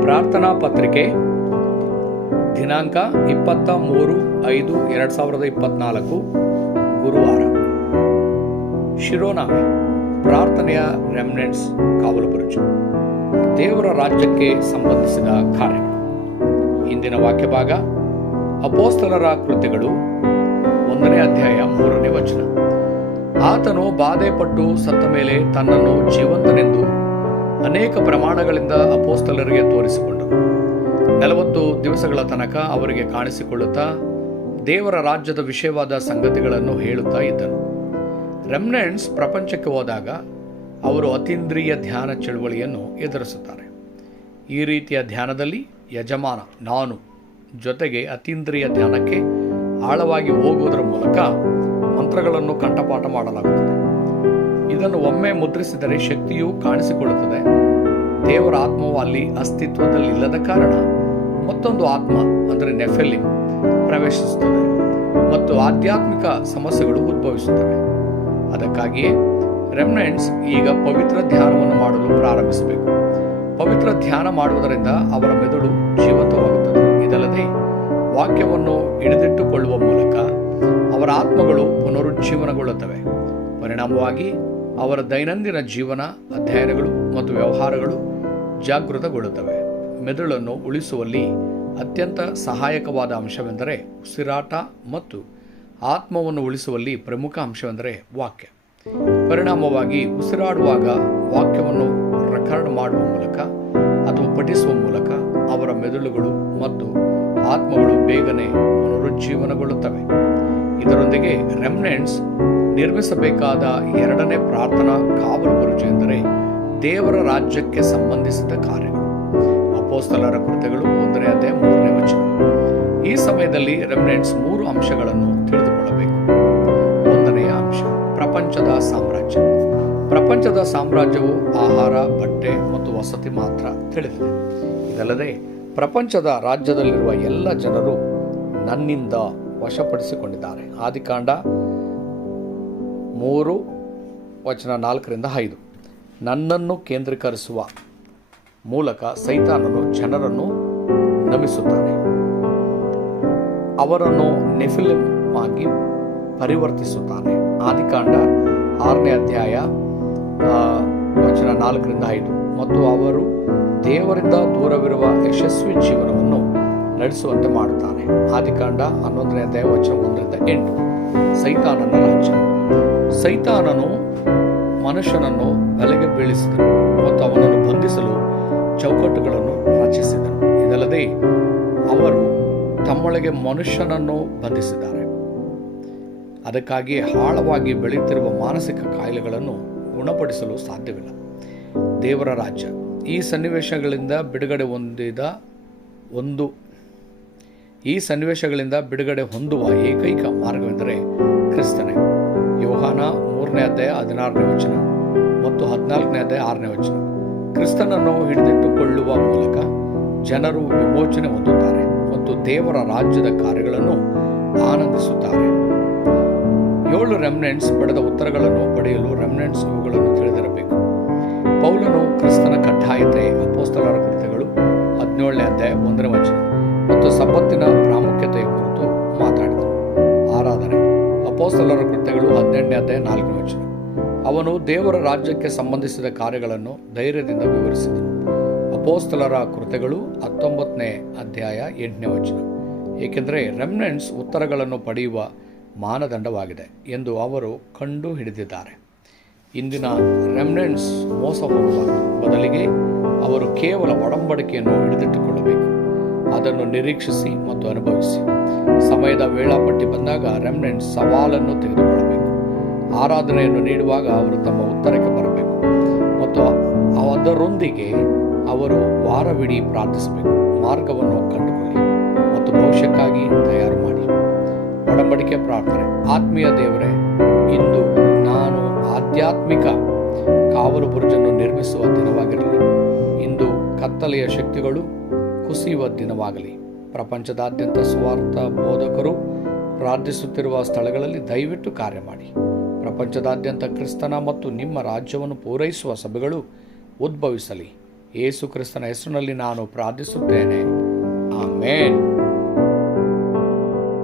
ಪ್ರಾರ್ಥನಾ ಪತ್ರಿಕೆ, ದಿನಾಂಕ ಇಪ್ಪತ್ತ ಮೂರು ಐದು ಎರಡು ಸಾವಿರದ ಇಪ್ಪತ್ನಾಲ್ಕು, ಗುರುವಾರ. ಶಿರೋನಾಮೆ, ಪ್ರಾರ್ಥನೆಯ ರೆಮ್ನೆಂಟ್ಸ್ ಕಾವಲು ಬುರುಜು ದೇವರ ರಾಜ್ಯಕ್ಕೆ ಸಂಬಂಧಿಸಿದ ಕಾರ್ಯಗಳು. ಇಂದಿನ ವಾಕ್ಯ ಭಾಗ ಅಪೋಸ್ತಲರ ಕೃತ್ಯಗಳು, ಒಂದನೇ ಅಧ್ಯಾಯ ಮೂರನೇ ವಚನ. ಆತನು ಬಾಧೆ ಪಟ್ಟು ಸತ್ತ ಮೇಲೆ ತನ್ನನ್ನು ಜೀವಂತನೆಂದು ಅನೇಕ ಪ್ರಮಾಣಗಳಿಂದ ಅಪೋಸ್ತಲರಿಗೆ ತೋರಿಸಿಕೊಂಡರು. ನಲವತ್ತು ದಿವಸಗಳ ತನಕ ಅವರಿಗೆ ಕಾಣಿಸಿಕೊಳ್ಳುತ್ತಾ ದೇವರ ರಾಜ್ಯದ ವಿಷಯವಾದ ಸಂಗತಿಗಳನ್ನು ಹೇಳುತ್ತಾ ಇದ್ದನು. ರೆಮ್ನೆಂಟ್ಸ್ ಪ್ರಪಂಚಕ್ಕೆ ಹೋದಾಗ ಅವರು ಅತೀಂದ್ರಿಯ ಧ್ಯಾನ ಚಳುವಳಿಯನ್ನು ಎದುರಿಸುತ್ತಾರೆ. ಈ ರೀತಿಯ ಧ್ಯಾನದಲ್ಲಿ ಯಜಮಾನ ನಾನು ಜೊತೆಗೆ ಅತೀಂದ್ರಿಯ ಧ್ಯಾನಕ್ಕೆ ಆಳವಾಗಿ ಹೋಗುವುದರ ಮೂಲಕ ಮಂತ್ರಗಳನ್ನು ಕಂಠಪಾಠ ಮಾಡಲಾಗುತ್ತದೆ. ಇದನ್ನು ಒಮ್ಮೆ ಮುದ್ರಿಸಿದರೆ ಶಕ್ತಿಯು ಕಾಣಿಸಿಕೊಳ್ಳುತ್ತದೆ. ದೇವರ ಆತ್ಮವು ಅಲ್ಲಿ ಅಸ್ತಿತ್ವದಲ್ಲಿಲ್ಲದ ಕಾರಣ ಮತ್ತೊಂದು ಆತ್ಮ, ಅಂದರೆ ನೆಫೆಲಿಂ ಪ್ರವೇಶಿಸುತ್ತದೆ ಮತ್ತು ಆಧ್ಯಾತ್ಮಿಕ ಸಮಸ್ಯೆಗಳು ಉದ್ಭವಿಸುತ್ತವೆ. ಅದಕ್ಕಾಗಿಯೇ ರೆಮ್ನೆಂಟ್ಸ್ ಈಗ ಪವಿತ್ರ ಧ್ಯಾನವನ್ನು ಮಾಡಲು ಪ್ರಾರಂಭಿಸಬೇಕು. ಪವಿತ್ರ ಧ್ಯಾನ ಮಾಡುವುದರಿಂದ ಅವರ ಮೆದುಳು ಜೀವಂತವಾಗುತ್ತದೆ. ಇದಲ್ಲದೆ ವಾಕ್ಯವನ್ನು ಹಿಡಿದಿಟ್ಟುಕೊಳ್ಳುವ ಮೂಲಕ ಅವರ ಆತ್ಮಗಳು ಪುನರುಜ್ಜೀವನಗೊಳ್ಳುತ್ತವೆ. ಪರಿಣಾಮವಾಗಿ ಅವರ ದೈನಂದಿನ ಜೀವನ, ಅಧ್ಯಯನಗಳು ಮತ್ತು ವ್ಯವಹಾರಗಳು ಜಾಗೃತಗೊಳ್ಳುತ್ತವೆ. ಮೆದುಳನ್ನು ಉಳಿಸುವಲ್ಲಿ ಅತ್ಯಂತ ಸಹಾಯಕವಾದ ಅಂಶವೆಂದರೆ ಉಸಿರಾಟ ಮತ್ತು ಆತ್ಮವನ್ನು ಉಳಿಸುವಲ್ಲಿ ಪ್ರಮುಖ ಅಂಶವೆಂದರೆ ವಾಕ್ಯ. ಪರಿಣಾಮವಾಗಿ ಉಸಿರಾಡುವಾಗ ವಾಕ್ಯವನ್ನು ರೆಕಾರ್ಡ್ ಮಾಡುವ ಮೂಲಕ ಅಥವಾ ಪಠಿಸುವ ಮೂಲಕ ಅವರ ಮೆದುಳುಗಳು ಮತ್ತು ಆತ್ಮಗಳು ಬೇಗನೆ ಪುನರುಜ್ಜೀವನಗೊಳ್ಳುತ್ತವೆ ಇದರೊಂದಿಗೆ ರೆಮ್ನೆಂಟ್ಸ್ ನಿರ್ಮಿಸಬೇಕಾದ ಎರಡನೇ ಪ್ರಾರ್ಥನಾ ಕಾವಲು ಗುರುಜಿ ಎಂದರೆ ದೇವರ ರಾಜ್ಯಕ್ಕೆ ಸಂಬಂಧಿಸಿದ ಕಾರ್ಯಗಳು. ಅಪೋಸ್ತಲರ ಕೃತ್ಯಗಳು ಒಂದನೇ ಅದೇ ಮೂರನೇ ವಚನ. ಈ ಸಮಯದಲ್ಲಿ ರೆಮ್ನೆಂಟ್ಸ್ ಮೂರು ಅಂಶಗಳನ್ನು ತಿಳಿದುಕೊಳ್ಳಬೇಕು. ಒಂದನೆಯ ಅಂಶ, ಪ್ರಪಂಚದ ಸಾಮ್ರಾಜ್ಯ. ಪ್ರಪಂಚದ ಸಾಮ್ರಾಜ್ಯವು ಆಹಾರ, ಬಟ್ಟೆ ಮತ್ತು ವಸತಿ ಮಾತ್ರ ತಿಳಿದಿದೆ. ಇದಲ್ಲದೆ ಪ್ರಪಂಚದ ರಾಜ್ಯದಲ್ಲಿರುವ ಎಲ್ಲ ಜನರು ನನ್ನಿಂದ ವಶಪಡಿಸಿಕೊಂಡಿದ್ದಾರೆ. ಆದಿಕಾಂಡ ಮೂರು, ವಚನ ನಾಲ್ಕರಿಂದ ಐದು. ನನ್ನನ್ನು ಕೇಂದ್ರೀಕರಿಸುವ ಮೂಲಕ ಸೈತಾನನು ಜನರನ್ನು ನಮಿಸುತ್ತಾನೆ. ಅವರನ್ನು ನೆಫಿಲಿಮ್ ಆಗಿ ಪರಿವರ್ತಿಸುತ್ತಾನೆ. ಆದಿಕಾಂಡ ಆರನೇ ಅಧ್ಯಾಯ ವಚನ ನಾಲ್ಕರಿಂದ ಐದು. ಮತ್ತು ಅವರು ದೇವರಿಂದ ದೂರವಿರುವ ಯಶಸ್ವಿ ಜೀವನವನ್ನು ನಡೆಸುವಂತೆ ಮಾಡುತ್ತಾನೆ. ಆದಿಕಾಂಡ ಹನ್ನೊಂದನೇ ಅಧ್ಯಾಯ ವಚನ ಒಂದರಿಂದ ಎಂಟು. ಸೈತಾನನ ರಾಜ್ಯ. ಸೈತಾನನು ಮನುಷ್ಯನನ್ನು ಬಲೆಗೆ ಬೀಳಿಸಿದನು. ಮತ್ತು ಅವನನ್ನು ಬಂಧಿಸಲು ಚೌಕಟ್ಟುಗಳನ್ನು ರಚಿಸಿದನು. ಇದಲ್ಲದೆ ಅವರು ತಮ್ಮೊಳಗೆ ಮನುಷ್ಯನನ್ನು ಬಂಧಿಸಿದ್ದಾರೆ. ಅದಕ್ಕಾಗಿ ಆಳವಾಗಿ ಬೆಳೆಯುತ್ತಿರುವ ಮಾನಸಿಕ ಕಾಯಿಲೆಗಳನ್ನು ಗುಣಪಡಿಸಲು ಸಾಧ್ಯವಿಲ್ಲ. ದೇವರ ರಾಜ್ಯ. ಈ ಸನ್ನಿವೇಶಗಳಿಂದ ಬಿಡುಗಡೆ ಹೊಂದಿದ ಒಂದು ಈ ಸನ್ನಿವೇಶಗಳಿಂದ ಬಿಡುಗಡೆ ಹೊಂದುವ ಏಕೈಕ ಮಾರ್ಗವೆಂದರೆ ಕ್ರಿಸ್ತನೇ. ಯೋಹಾನ ಮೂರನೇ ಅಧ್ಯಾಯ ಹದಿನಾರನೇ ವಚನ ಮತ್ತು ಹದಿನಾಲ್ಕನೇ ಅಧ್ಯಾಯ ಆರನೇ ವಚನ. ಕ್ರಿಸ್ತನನ್ನು ಹಿಡಿದಿಟ್ಟುಕೊಳ್ಳುವ ಮೂಲಕ ಜನರು ವಿಮೋಚನೆ ಹೊಂದುತ್ತಾರೆ ಮತ್ತು ದೇವರ ರಾಜ್ಯದ ಕಾರ್ಯಗಳನ್ನು ಆನಂದಿಸುತ್ತಾರೆ. ಏಳು ರೆಮ್ನೆಂಟ್ಸ್ ಪಡೆದ ಉತ್ತರಗಳನ್ನು ಪಡೆಯಲು ರೆಮ್ನೆಂಟ್ಸ್ ಇವುಗಳನ್ನು ತಿಳಿದಿರಬೇಕು. ಪೌಲನು ಕ್ರಿಸ್ತನ ಕಡ್ಡಾಯತೆ, ಅಪೋಸ್ತಲರ ಕೃತ್ಯಗಳು ಹದಿನೇಳನೇ ಅಧ್ಯಾಯ ಒಂದನೇ ವಚನ. ಅಪೋಸ್ತಲರ ಕೃತ್ಯಗಳು ಹದಿನೆಂಟನೇ ಅಧ್ಯಾಯ ನಾಲ್ಕನೇ ವಚನ. ಅವನು ದೇವರ ರಾಜ್ಯಕ್ಕೆ ಸಂಬಂಧಿಸಿದ ಕಾರ್ಯಗಳನ್ನು ಧೈರ್ಯದಿಂದ ವಿವರಿಸಿದನು. ಅಪೋಸ್ತಲರ ಕೃತ್ಯಗಳು ಹತ್ತೊಂಬತ್ತನೇ ಅಧ್ಯಾಯ ಎಂಟನೇ ವಚನ. ಏಕೆಂದರೆ ರೆಮ್ನೆಂಟ್ಸ್ ಉತ್ತರಗಳನ್ನು ಪಡೆಯುವ ಮಾನದಂಡವಾಗಿದೆ ಎಂದು ಅವರು ಕಂಡು ಹಿಡಿದಿದ್ದಾರೆ. ಇಂದಿನ ರೆಮ್ನೆಂಟ್ಸ್ ಮೋಸ ಹೋಗಬಾರದು ಬದಲಿಗೆ ಅವರು ಕೇವಲ ಒಡಂಬಡಿಕೆಯನ್ನು ಹಿಡಿದಿಟ್ಟುಕೊಳ್ಳಬೇಕು. ಅದನ್ನು ನಿರೀಕ್ಷಿಸಿ ಮತ್ತು ಅನುಭವಿಸಿ. ಸಮಯದ ವೇಳಾಪಟ್ಟಿ ಬಂದಾಗ ರೆಮ್ನೆಂಟ್ ಸವಾಲನ್ನು ತೆಗೆದುಕೊಳ್ಳಬೇಕು. ಆರಾಧನೆಯನ್ನು ನೀಡುವಾಗ ಅವರು ತಮ್ಮ ಉತ್ತರಕ್ಕೆ ಬರಬೇಕು. ಮತ್ತು ಅದರೊಂದಿಗೆ ಅವರು ವಾರವಿಡೀ ಪ್ರಾರ್ಥಿಸಬೇಕು. ಮಾರ್ಗವನ್ನು ಕಂಡುಕೊಳ್ಳಿ ಮತ್ತು ಭವಿಷ್ಯಕ್ಕಾಗಿ ತಯಾರು ಮಾಡಿ. ಒಡಂಬಡಿಕೆ ಪ್ರಾರ್ಥನೆ. ಆತ್ಮೀಯ ದೇವರೇ, ಇಂದು ನಾನು ಆಧ್ಯಾತ್ಮಿಕ ಕಾವಲು ಬುರುಜನ್ನು ನಿರ್ಮಿಸುವ ದಿನವಾಗಿರಲಿ. ಇಂದು ಕತ್ತಲೆಯ ಶಕ್ತಿಗಳು ಕುಸಿಯುವ ದಿನವಾಗಲಿ. ಪ್ರಪಂಚದಾದ್ಯಂತ ಸ್ವಾರ್ಥ ಬೋಧಕರು ಪ್ರಾರ್ಥಿಸುತ್ತಿರುವ ಸ್ಥಳಗಳಲ್ಲಿ ದಯವಿಟ್ಟು ಕಾರ್ಯ ಮಾಡಿ. ಪ್ರಪಂಚದಾದ್ಯಂತ ಕ್ರಿಸ್ತನ ಮತ್ತು ನಿಮ್ಮ ರಾಜ್ಯವನ್ನು ಪೂರೈಸುವ ಸಭೆಗಳು ಉದ್ಭವಿಸಲಿ. ಯೇಸು ಕ್ರಿಸ್ತನ ಹೆಸರಿನಲ್ಲಿ ನಾನು ಪ್ರಾರ್ಥಿಸುತ್ತೇನೆ. ಆಮೇನ್.